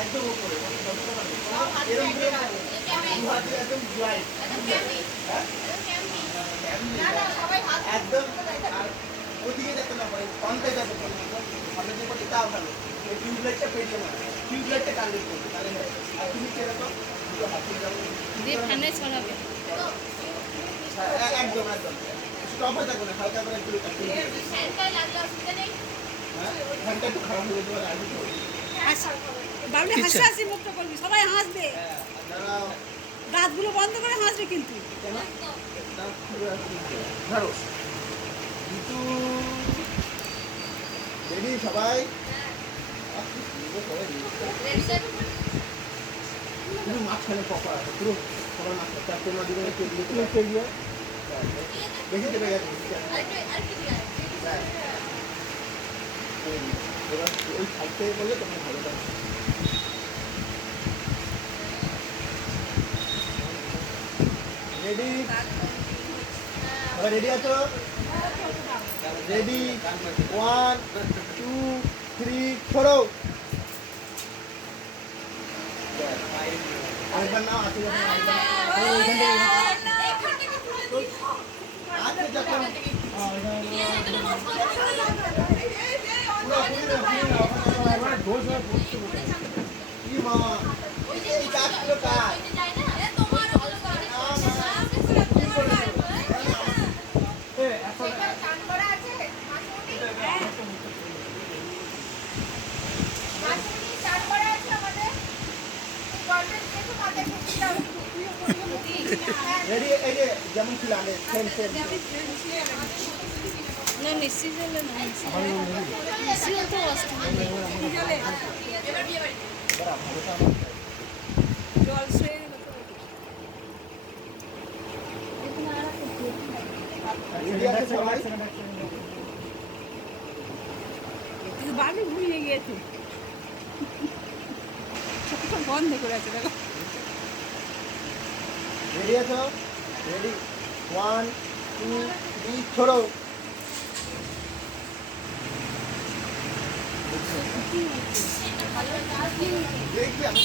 একদম উপরে এরকম একদম লাইট একদম আর ওদিকে যেতে না পারে ফ্রন্টে যেতে পারে সামনে যে পড়ে তাও ভালো এই টিউবলাইটটা পেরিয়ে না টিউবলাইটটা কানেক্ট করবে তাহলে আর তুমি কিরকম দুটো হাতে যাও দিয়ে ফ্যানে ছড়াবে একদম একদম স্টপ হয়ে থাকবে না হালকা করে একটু ফ্যানটাই লাগলে অসুবিধা নেই হ্যাঁ ফ্যানটা একটু খারাপ হয়ে যেতে পারে আগে তো বাবলি হাসি হাসি মুখটা করবি সবাই হাসবে দাঁড়াও দাঁতগুলো বন্ধ করে হাসবে কিন্তু কেন ধরো কিন্তু রেডি সবাই পুরো মাঝখানে পকা আছে পুরো সবার মাঝখানে চারটে মাঝে পেরিয়ে দেখে দেবে এবার ওই সাইড থেকে করলে তোমার ভালো লাগবে রেডি রেডি আছো রেডি 1 2 3 ছোড়ো আরেকবার নাও আছে যখন কি মামা এই কাজগুলো কাজ রেডি এই যে যেমন ছিল আগে সেম সেম না নিশ্চিত হলে না নিশ্চিত তো অস্ট্রেলিয়া জল সে রেডি আছে সবাই বাবলি ভুলে গিয়েছে চোখটা বন্ধ করে আছে দেখো রেডি আছো রেডি 1 2 3 ছোড়ো দেখি আমি